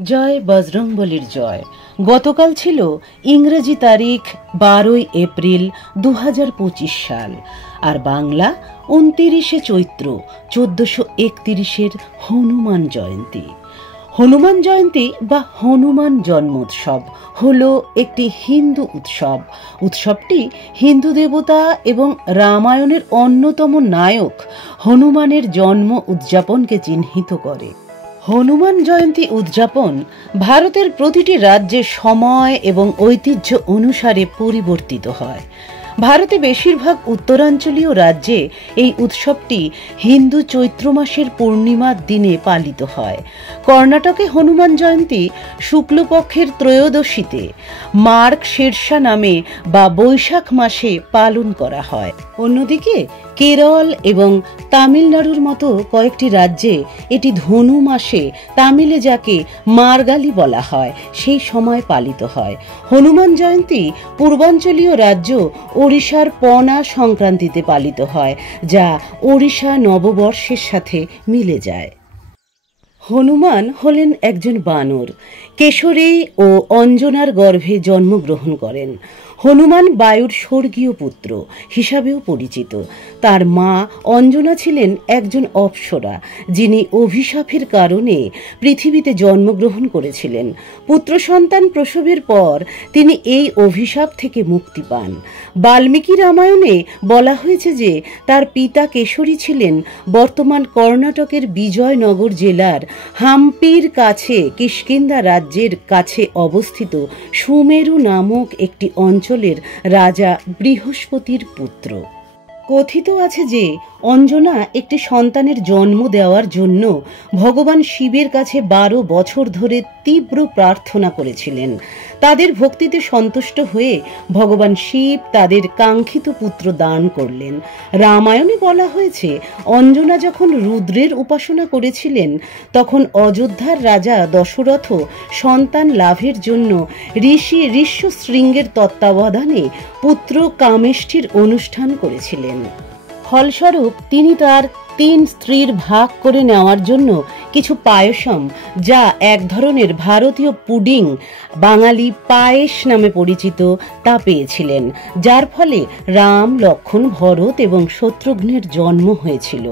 জয় বজরংবলীর জয়। গতকাল ছিল ইংরেজি তারিখ 12 এপ্রিল 2025 সাল, আর বাংলা 29 চৈত্র 1431 হনুমান জয়ন্তী। হনুমান জয়ন্তী বা হনুমান জন্মোৎসব হল একটি হিন্দু উৎসব। উৎসবটি হিন্দু দেবতা এবং রামায়ণের অন্যতম নায়ক হনুমানের জন্ম উদযাপনকে চিহ্নিত করে। হনুমান জয়ন্তী উদযাপন ভারতের প্রতিটি রাজ্যে সময় এবং ঐতিহ্য অনুসারে পরিবর্তিত হয়। ভারতে বেশিরভাগ উত্তরাঞ্চলীয় রাজ্যে এই উৎসবটি হিন্দু চৈত্র মাসের পূর্ণিমার দিনে পালিত হয়। কর্ণাটকে হনুমান জয়ন্তী শুক্লপক্ষের ত্রয়োদশীতে মার্গ শীর্ষা নামে বা বৈশাখ মাসে পালন করা হয়। অন্যদিকে কেরল এবং তামিলনাড়ুর মতো কয়েকটি রাজ্যে এটি ধনু মাসে, তামিলে যাকে মার্গালি বলা হয়, সেই সময় পালিত হয়। হনুমান জয়ন্তী পূর্বাঞ্চলীয় রাজ্য ওড়িশার পনা সংক্রান্তিতে পালিত হয়, যা ওড়িশা নববর্ষের সাথে মিলে যায়। হনুমান হলেন একজন বানর। কেশরী ও অঞ্জনার গর্ভে জন্মগ্রহণ করেন। হনুমান বায়ুর স্বর্গীয় পুত্র হিসাবেও পরিচিত। তার মা অঞ্জনা ছিলেন একজন অপ্সরা, যিনি অভিশাপের কারণে পৃথিবীতে জন্মগ্রহণ করেছিলেন। পুত্র সন্তান প্রসবের পর তিনি এই অভিশাপ থেকে মুক্তি পান। বাল্মীকি রামায়ণে বলা হয়েছে যে তার পিতা কেশরী ছিলেন বর্তমান কর্ণাটকের বিজয়নগর জেলার হাম্পির কাছে কিষ্কিন্ধা রাজ্যের কাছে অবস্থিত সুমেরু নামক একটি অঞ্চলের রাজা বৃহস্পতির পুত্র। কথিত আছে যে অঞ্জনা একটি সন্তানের জন্ম দেওয়ার জন্য ভগবান শিবের কাছে 12 বছর ধরে তীব্র প্রার্থনা করেছিলেন। তাদের ভক্তিতে সন্তুষ্ট হয়ে ভগবান শিব তাদের কাঙ্ক্ষিত পুত্র দান করলেন। রামায়ণে বলা হয়েছে, অঞ্জনা যখন রুদ্রের উপাসনা করেছিলেন, তখন অযোধ্যার রাজা দশরথ সন্তান লাভের জন্য ঋষি ঋষ্যশৃঙ্গের তত্ত্বাবধানে পুত্র কামেষ্টির অনুষ্ঠান করেছিলেন। ফলস্বরূপ তিনি তার 3 স্ত্রীর ভাগ করে নেওয়ার জন্য কিছু পায়সম, যা এক ধরনের ভারতীয় পুডিং, বাঙালি পায়েস নামে পরিচিত, তা পেয়েছিলেন, যার ফলে রাম, লক্ষ্মণ, ভরত এবং শত্রুঘ্নের জন্ম হয়েছিল।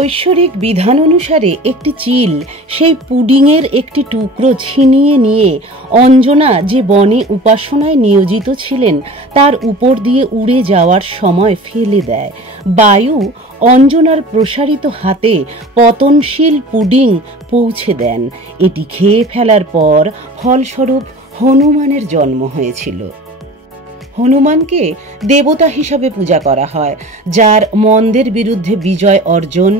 ঐশ্বরিক বিধান অনুসারে একটি চিল সেই পুডিংয়ের একটি টুকরো ছিনিয়ে নিয়ে অঞ্জনা যে বনে উপাসনায় নিয়োজিত ছিলেন তার উপর দিয়ে উড়ে যাওয়ার সময় ফেলে দেয়। বায়ু অঞ্জনার প্রসারিত হাতে পতনশীল পুডিং পৌঁছে দেন। এটি খেয়ে ফেলার পর ফলস্বরূপ হনুমানের জন্ম হয়েছিল। হনুমানকে দেবতা হিসাবে পূজা করা হয়, যার মন্দের বিরুদ্ধে বিজয় অর্জন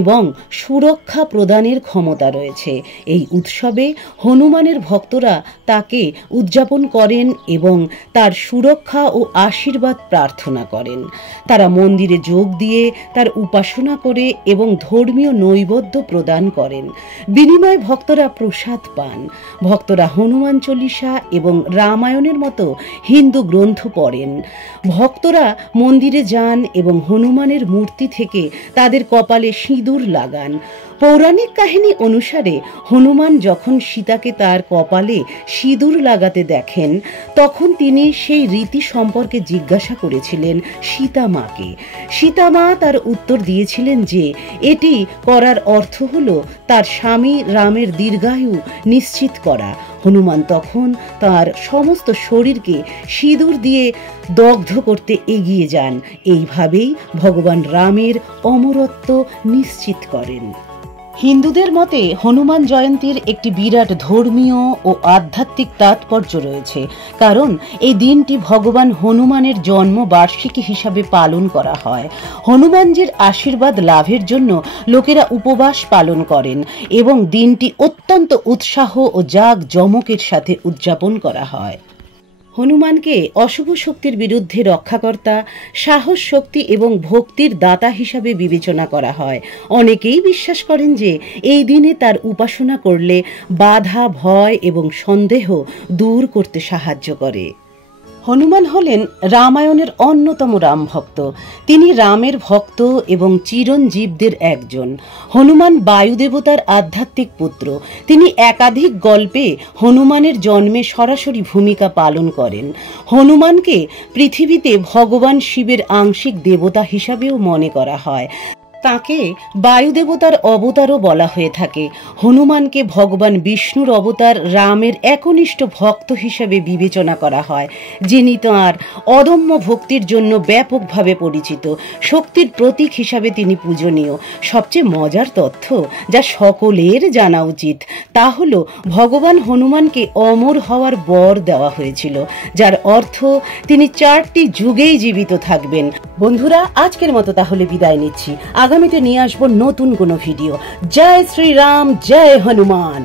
এবং সুরক্ষা প্রদানের ক্ষমতা রয়েছে। এই উৎসবে হনুমানের ভক্তরা তাকে উদযাপন করেন এবং তার সুরক্ষা ও আশীর্বাদ প্রার্থনা করেন। তারা মন্দিরে যোগ দিয়ে তার উপাসনা করে এবং ধর্মীয় নৈবেদ্য প্রদান করেন। বিনিময়ে ভক্তরা প্রসাদ পান। ভক্তরা হনুমান চল্লিশা এবং রামায়ণের মতো হিন্দু গ্রন্থ পড়েন। ভক্তরা মন্দিরে যান এবং হনুমানের মূর্তি থেকে তাদের কপালে সিঁদুর লাগান। পৌরাণিক কাহিনী অনুসারে হনুমান যখন সীতাকে তার কপালে সিঁদুর লাগাতে দেখেন, তখন তিনি সেই রীতি সম্পর্কে জিজ্ঞাসা করেছিলেন সীতা মাকে। সীতা মা তার উত্তর দিয়েছিলেন যে এটি করার অর্থ হল তার স্বামী রামের দীর্ঘায়ু নিশ্চিত করা। হনুমান তখন তার সমস্ত শরীরকে সিঁদুর দিয়ে দগ্ধ করতে এগিয়ে যান। এইভাবেই ভগবান রামের অমরত্ব নিশ্চিত করেন। হিন্দুদের মতে হনুমান জয়ন্তীর একটি বিরাট ধর্মীয় ও আধ্যাত্মিক তাৎপর্য রয়েছে, কারণ এই দিনটি ভগবান হনুমানের জন্ম বার্ষিকী হিসাবে পালন করা হয়। হনুমানজির আশীর্বাদ লাভের জন্য লোকেরা উপবাস পালন করেন এবং দিনটি অত্যন্ত উৎসাহ ও জাঁকজমকের সাথে উদযাপন করা হয়। হনুমানকে অশুভ শক্তির বিরুদ্ধে রক্ষাকর্তা, সাহস, শক্তি এবং ভক্তির দাতা হিসাবে বিবেচনা করা হয়। অনেকেই বিশ্বাস করেন যে এই দিনে তার উপাসনা করলে বাধা, ভয় এবং সন্দেহ দূর করতে সাহায্য করে। হনুমান হলেন রামায়ণের অন্যতম রাম ভক্ত। তিনি রামের ভক্ত এবং চিরঞ্জীবদের একজন। হনুমান বায়ুদেবতার আধ্যাত্মিক পুত্র। তিনি একাধিক গল্পে হনুমানের জন্মে সরাসরি ভূমিকা পালন করেন। হনুমানকে পৃথিবীতে ভগবান শিবের আংশিক দেবতা হিসাবেও মনে করা হয়। তাকে বায়ুদেবতার অবতারও বলা হয়ে থাকে। হনুমানকে ভগবান বিষ্ণুর অবতার রামের একনিষ্ঠ ভক্ত হিসেবে বিবেচনা করা হয়, যিনি তাঁর অদম্য ভক্তির জন্য ব্যাপকভাবে পরিচিত। শক্তির প্রতীক হিসাবে তিনি পূজনীয়। সবচেয়ে মজার তথ্য যা সকলের জানা উচিত তা হল ভগবান হনুমানকে অমর হওয়ার বর দেওয়া হয়েছিল, যার অর্থ তিনি 4টি যুগেই জীবিত থাকবেন। বন্ধুরা, আজকের মতো তাহলে বিদায় নিচ্ছি। আগামীতে নিয়ে আসবো নতুন কোনো ভিডিও। জয় শ্রীরাম, জয় হনুমান।